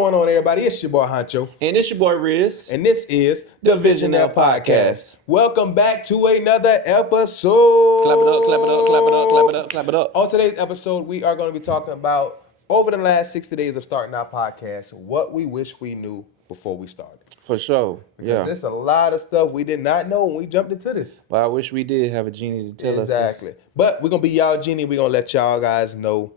What's going on, everybody? It's your boy Honcho. And it's your boy Riz. And this is the Visionaire Podcast. Welcome back to another episode. Clap it up, clap it up, clap it up, clap it up, clap it up. On today's episode, we are going to be talking about, over the last 60 days of starting our podcast, what we wish we knew before we started. For sure. Yeah. There's a lot of stuff we did not know when we jumped into this. Well, I wish we did have a genie to tell us Exactly. But we're going to be y'all genie. We're going to let y'all guys know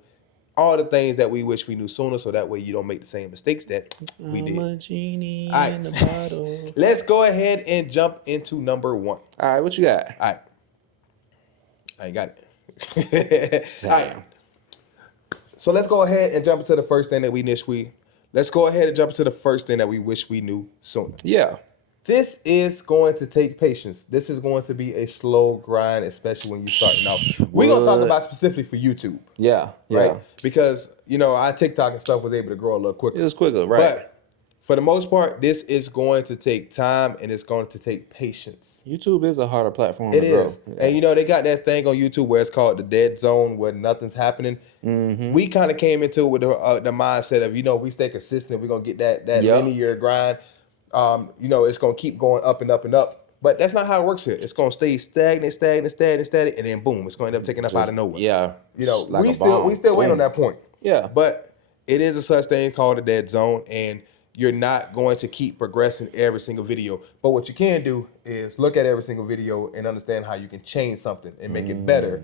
all the things that we wish we knew sooner, so that way you don't make the same mistakes that we did. I'm a genie all right. in the bottle. Let's go ahead and jump into number one. All right, what you got? All right. I ain't got it. All right. So let's go ahead and jump into the first thing that we wish we knew sooner. Yeah. This is going to take patience. This is going to be a slow grind, especially when you're starting out. We're going to talk about specifically for YouTube. Yeah. Right? Because, our TikTok and stuff was able to grow a little quicker. It was quicker, right? But for the most part, this is going to take time and it's going to take patience. YouTube is a harder platform to grow. It is. Yeah. And, they got that thing on YouTube where it's called the dead zone, where nothing's happening. Mm-hmm. We kind of came into it with the mindset of, we stay consistent. We're going to get that linear grind. It's going to keep going up and up and up. But that's not how it works here. It's going to stay stagnant, and then boom, it's going to end up taking up out of nowhere. Yeah. Like we still wait on that point. Yeah. But it is a such thing called a dead zone, and you're not going to keep progressing every single video. But what you can do is look at every single video and understand how you can change something and make it better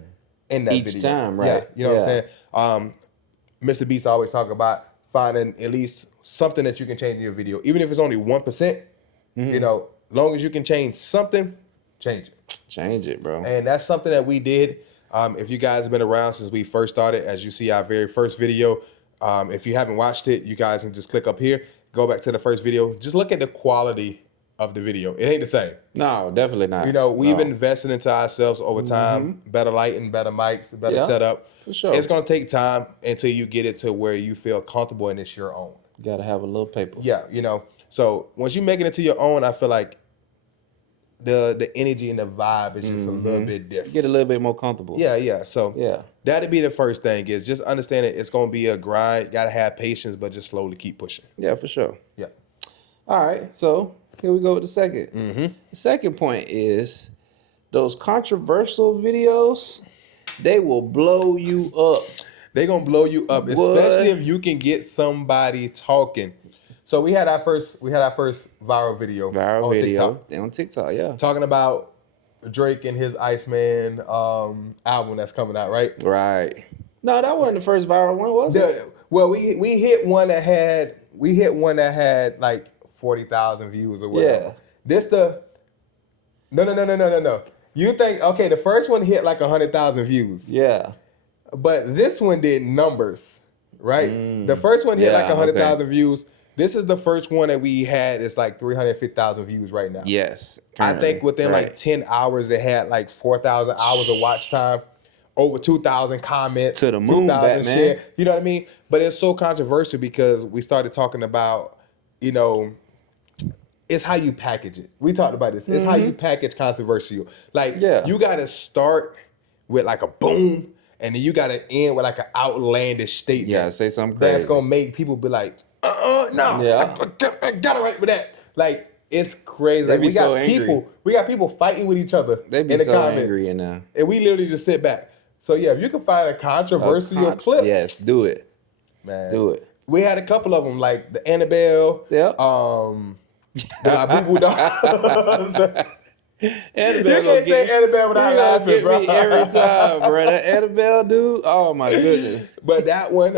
in that video. Each time, right? Yeah, what I'm saying? Mr. Beast always talk about finding at least something that you can change in your video. Even if it's only 1%, long as you can change something, change it. Change it, bro. And that's something that we did. If you guys have been around since we first started, as you see our very first video, if you haven't watched it, you guys can just click up here, go back to the first video. Just look at the quality of the video. It ain't the same. No, definitely not. We've invested into ourselves over time. Better lighting, better mics, better setup. For sure. It's going to take time until you get it to where you feel comfortable and it's your own. You got to have a little paper. Yeah, So once you're making it to your own, I feel like the energy and the vibe is just a little bit different. Get a little bit more comfortable. Yeah. So that'd be the first thing, is just understanding it's going to be a grind. You got to have patience, but just slowly keep pushing. Yeah, for sure. Yeah. All right. So here we go with the second. Mm-hmm. The second point is those controversial videos, they will blow you up. They're going to blow you up, especially if you can get somebody talking. So we had our first viral video on TikTok. On TikTok, yeah. Talking about Drake and his Iceman album that's coming out, right? Right. No, that wasn't the first viral one, was it? Well, we hit one that had like 40,000 views or whatever. Yeah. No. You think, okay, the first one hit like 100,000 views. Yeah. But this one did numbers, right? The first one hit like 100,000 views. This is the first one that we had. It's like 350,000 views right now. Yes. I think within like 10 hours, it had like 4,000 hours of watch time, over 2,000 comments, to the moon, 2,000 shares. You know what I mean? But it's so controversial because we started talking about, it's how you package it. We talked about this. It's how you package controversial. Like, you got to start with like a boom, and then you got to end with like an outlandish statement. Yeah, say something crazy. That's going to make people be like, no, yeah. I got it right with that. Like, it's crazy. Like, we got people fighting with each other in the comments. Angry in there. And we literally just sit back. So yeah, if you can find a controversial clip, yes, do it. Man. Do it. We had a couple of them, like the Annabelle. Yeah. Boo Boo Dog. Annabelle, you can't say Annabelle without laughing, bro. Me every time, bro. That Annabelle dude. Oh my goodness. But that one,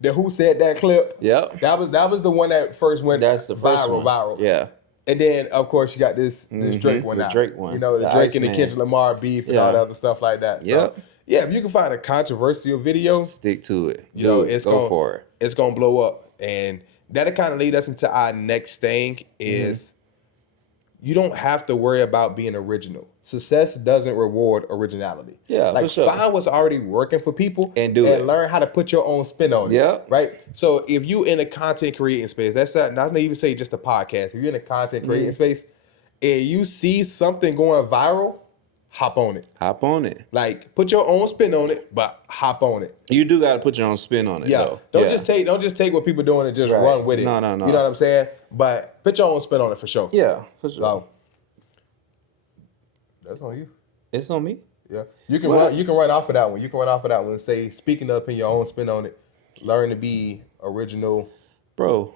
the Who Said That clip. Yep. That was the one that first went viral. Yeah. And then of course you got this Drake one. The Drake one. The Drake and the Kendrick Lamar beef and all that other stuff like that. So yeah, if you can find a controversial video, stick to it. Go for it. It's gonna blow up. And that'll kind of lead us into our next thing is you don't have to worry about being original. Success doesn't reward originality. Yeah, like for sure. Find what's already working for people and do it. Learn how to put your own spin on it. Yeah. Right? So if you in a content creating space, that's not even say just a podcast. If you're in a content creating space and you see something going viral, hop on it. Hop on it. Like, put your own spin on it, but hop on it. You do got to put your own spin on it, Yeah. though. Don't just take what people doing and just run with it. No. You know what I'm saying? But put your own spin on it for sure. Yeah, for sure. So, that's on you. It's on me. Yeah. You can run off of that one. You can run off of that one and say, speaking up in your own spin on it, learn to be original. Bro.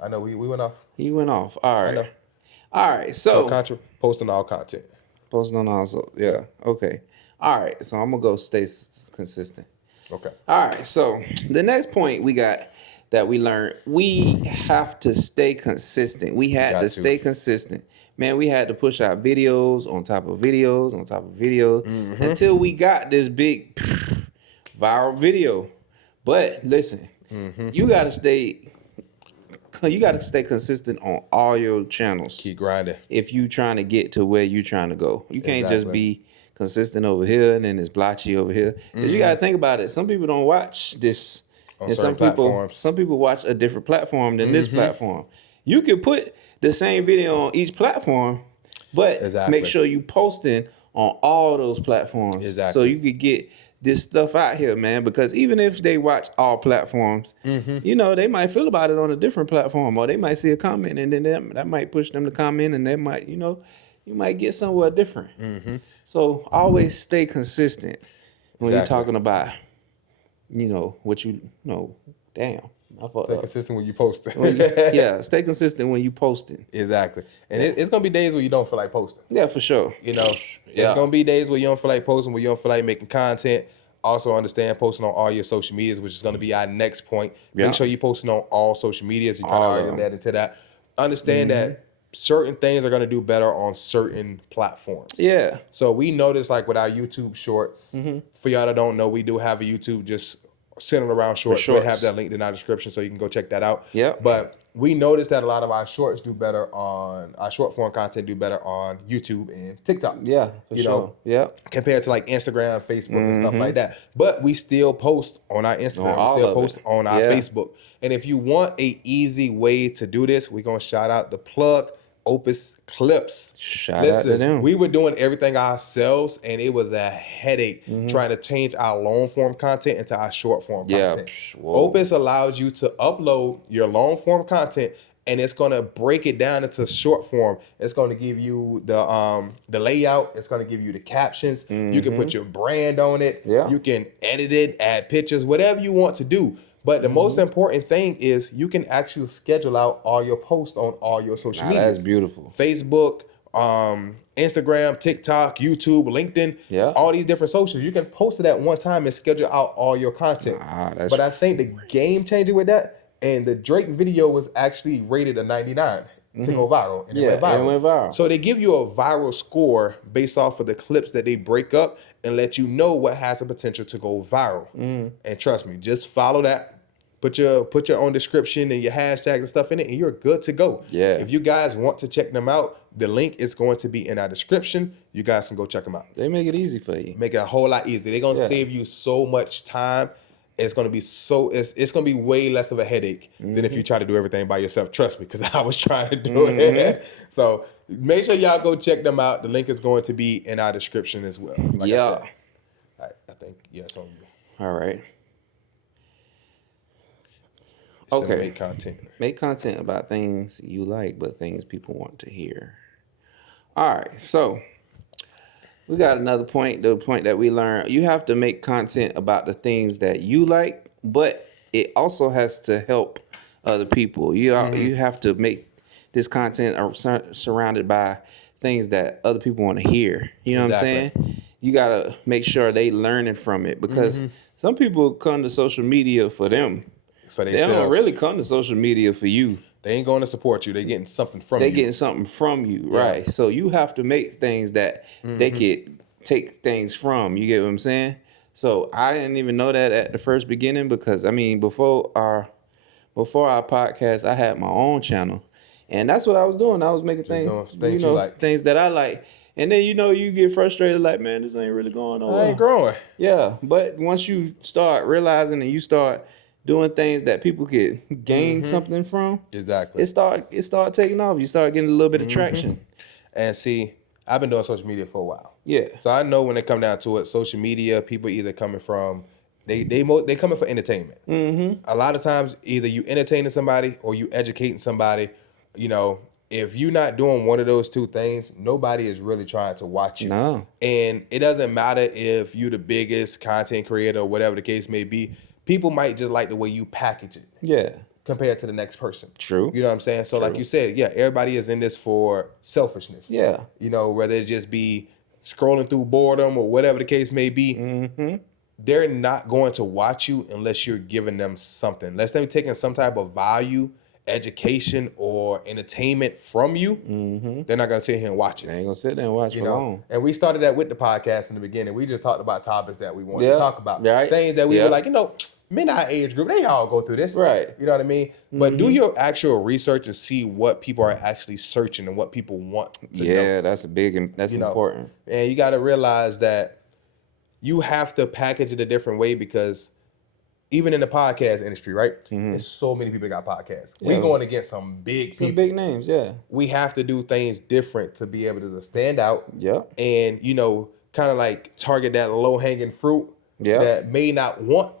I know we went off. He went off. All right. All right. So posting all content. Posting on also. Yeah. Okay. All right. So I'm gonna go stay consistent. Okay. All right. So the next point we got that we learned, we have to stay consistent. We had to stay consistent. Man, we had to push out videos on top of videos on top of videos until we got this big viral video. But listen, you gotta stay consistent on all your channels. Keep grinding. If you trying to get to where you trying to go. You can't just be consistent over here and then it's blotchy over here. Because you gotta think about it. Some people don't watch this. On and some people watch a different platform than this platform. You can put the same video on each platform, but make sure you posting on all those platforms. So you could get this stuff out here, man. Because even if they watch all platforms, you know, they might feel about it on a different platform, or they might see a comment and then that might push them to comment, and they might, you know, you might get somewhere different. So always stay consistent when you're talking about, you know, what you know. Damn. Stay consistent when you posting. Stay consistent when you posting. Exactly. And it's going to be days where you don't feel like posting. Yeah, for sure. You know, it's going to be days where you don't feel like posting, where you don't feel like making content. Also understand posting on all your social medias, which is going to be our next point. Make sure you're posting on all social medias. You kind of already led into that. Understand that certain things are going to do better on certain platforms. Yeah. So we noticed, like with our YouTube shorts, for y'all that don't know, we do have a YouTube just centered around shorts. We'll have that linked in our description so you can go check that out. Yeah. But we noticed that a lot of our shorts do better on, our short form content do better on YouTube and TikTok. Yeah, for sure. Yeah. Compared to like Instagram, Facebook, and stuff like that. But we still post on our Instagram. We still post on our Facebook. And if you want a easy way to do this, we're going to shout out the plug, Opus Clips. Shout out to them. We were doing everything ourselves, and it was a headache trying to change our long form content into our short form content. Opus allows you to upload your long form content, and it's gonna break it down into short form. It's gonna give you the layout. It's gonna give you the captions. You can put your brand on it. You can edit it, add pictures, whatever you want to do. But the most important thing is you can actually schedule out all your posts on all your social media. That's beautiful. Facebook, Instagram, TikTok, YouTube, LinkedIn, all these different socials. You can post it at one time and schedule out all your content. But I think the game changer with that, and the Drake video was actually rated a 99 to go viral. And it went viral. So they give you a viral score based off of the clips that they break up and let you know what has the potential to go viral. And trust me, just follow that. Put your own description and your hashtags and stuff in it, and you're good to go. Yeah. If you guys want to check them out, the link is going to be in our description. You guys can go check them out. They make it easy for you. Make it a whole lot easier. They're gonna save you so much time. It's gonna be it's gonna be way less of a headache than if you try to do everything by yourself. Trust me, because I was trying to do it. So make sure y'all go check them out. The link is going to be in our description as well. Like I said. All right, I think it's on you. All right. Okay. Make content. Make content about things you like, but things people want to hear. All right. So we got another point. The point that we learned, you have to make content about the things that you like, but it also has to help other people. You have to make this content surrounded by things that other people want to hear. You know what I'm saying? You got to make sure they learning from it, because some people come to social media for them. They don't really come to social media for you. They ain't going to support you. They're getting something from you. They're getting something from you, right? So you have to make things that they could take things from. You get what I'm saying? So I didn't even know that at the first beginning, because I mean, before our podcast, I had my own channel, and that's what I was doing. I was making things you like. Things that I like. And then, you get frustrated, like, man, this ain't really going on. I ain't growing. Yeah, but once you start realizing and you start doing things that people could gain something from, it start taking off. You start getting a little bit of traction. And see, I've been doing social media for a while. Yeah. So I know when it come down to it, social media, people either coming from they coming for entertainment. Mm-hmm. A lot of times, either you entertaining somebody or you educating somebody. You know, if you're not doing one of those two things, nobody is really trying to watch you. No. And it doesn't matter if you the biggest content creator or whatever the case may be. People might just like the way you package it. Yeah. Compared to the next person. True. You know what I'm saying? So like you said, yeah, everybody is in this for selfishness. Yeah. You know, whether it just be scrolling through boredom or whatever the case may be, they're not going to watch you unless you're giving them something. Unless they're taking some type of value, education, or entertainment from you, they're not going to sit here and watch it. They ain't going to sit there and watch for long. And we started that with the podcast in the beginning. We just talked about topics that we wanted to talk about. Right. Things that we were like, you know, men our age group, they all go through this. Right. You know what I mean? But do your actual research and see what people are actually searching and what people want to know. Yeah, that's important. And you got to realize that you have to package it a different way because even in the podcast industry, right? There's so many people that got podcasts. Yeah. We going against some big people. Some big names, yeah. We have to do things different to be able to stand out. Yep. And, you know, kind of like target that low-hanging fruit that may not want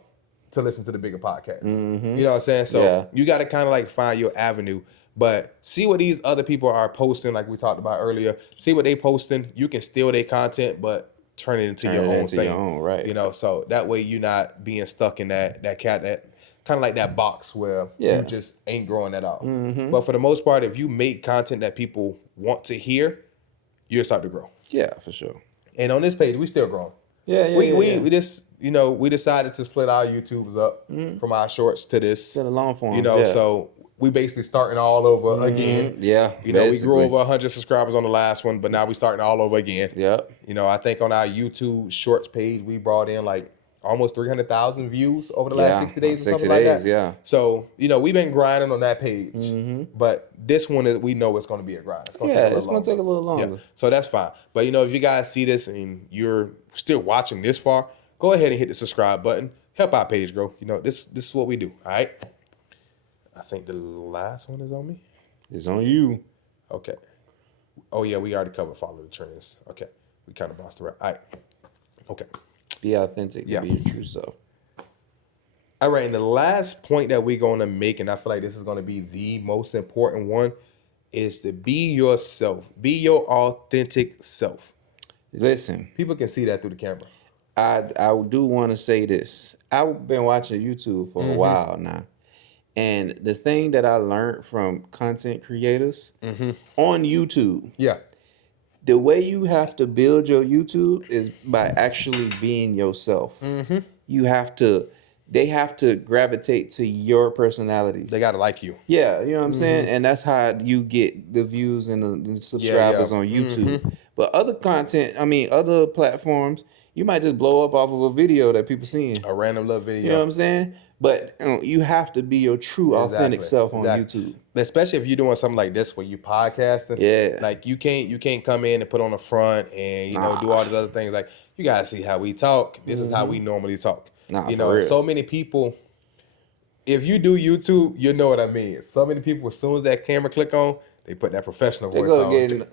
to listen to the bigger podcasts. You know what I'm saying? So you got to kind of like find your avenue, but see what these other people are posting, like we talked about earlier. See what they posting. You can steal their content, but turn it into your own thing. Right. You know, so that way you're not being stuck in that kind of like that box where you just ain't growing at all. But for the most part, if you make content that people want to hear, you'll start to grow. Yeah, for sure. And on this page, we still growing. We just, you know, we decided to split our YouTubes up from our shorts to this. To the long form. You know, so we basically starting all over again. Yeah. You know, we grew over 100 subscribers on the last one, but now we starting all over again. Yep. You know, I think on our YouTube shorts page, we brought in like almost 300,000 views over the last 60 days or something like that. Yeah. So, you know, we've been grinding on that page, but this one, we know it's going to be a grind. It's going to take a little longer. Yeah. So that's fine. But, you know, if you guys see this and you're still watching this far, go ahead and hit the subscribe button. Help our page grow. You know, this is what we do. All right. I think the last one is on me. It's on you. Okay. Oh, yeah, we already covered follow the trends. Okay. We kind of bossed around. All right. Okay. Be authentic. Yeah. Be your true self. All right. And the last point that we're going to make, and I feel like this is going to be the most important one, is to be yourself. Be your authentic self. Listen. People can see that through the camera. I do want to say this. I've been watching YouTube for a while now. And the thing that I learned from content creators on YouTube, the way you have to build your YouTube is by actually being yourself. They have to gravitate to your personality. They got to like you. Yeah, you know what I'm saying? And that's how you get the views and the subscribers on YouTube. But other other platforms, you might just blow up off of a video that people seeing. A random little video. You know what I'm saying? But you have to be your true, authentic self on YouTube. Especially if you're doing something like this where you podcasting. Yeah. Like you can't come in and put on the front and do all these other things. Like you gotta see how we talk. This is how we normally talk. You know, so many people. If you do YouTube, you know what I mean. So many people, as soon as that camera click on, they put that professional voice on.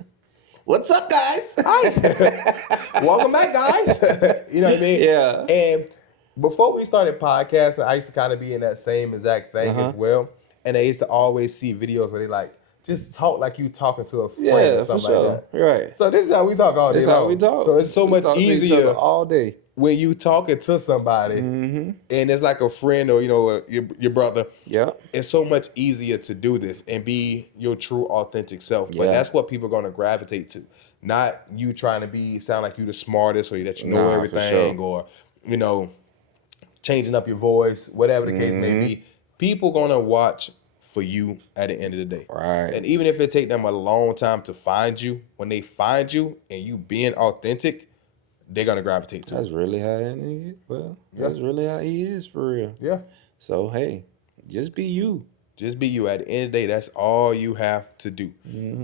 What's up, guys? Hi. Welcome back, guys. You know what I mean? Yeah. And before we started podcasting, I used to kind of be in that same exact thing as well. And I used to always see videos where they like, just talk like you talking to a friend or something like that. Right. So this is how we talk all day long. This is how we talk. So it's so much easier all day when you talking to somebody and it's like a friend or, you know, your brother. Yeah. It's so much easier to do this and be your true authentic self. But that's what people are going to gravitate to. Not you trying to sound like you the smartest or that you know everything or, you know, changing up your voice, whatever the case may be. People going to watch for you at the end of the day. Right. And even if it take them a long time to find you, when they find you and you being authentic, they're going to gravitate to That's really how that's really how he is for real. Yeah. So, hey, just be you. Just be you. At the end of the day, that's all you have to do.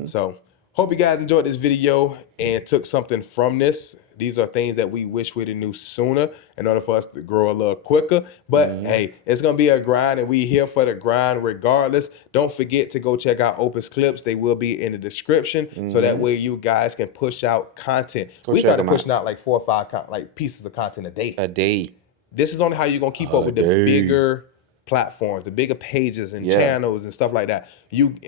So, hope you guys enjoyed this video and took something from this. these are things that we wish we'd have knew sooner in order for us to grow a little quicker. But hey, it's gonna be a grind, and we here for the grind regardless. Don't forget to go check out Opus Clips. They will be in the description, so that way you guys can push out content. We started pushing out like 4 or 5 like pieces of content a day. This is only how you're gonna keep up with the bigger platforms, the bigger pages and channels and stuff like that.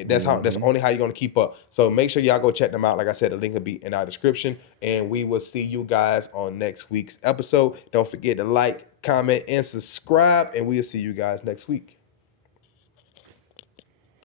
That's only how you're gonna keep up. So make sure y'all go check them out. Like I said, the link will be in our description, and we will see you guys on next week's episode. Don't forget to like, comment, and subscribe, and we'll see you guys next week.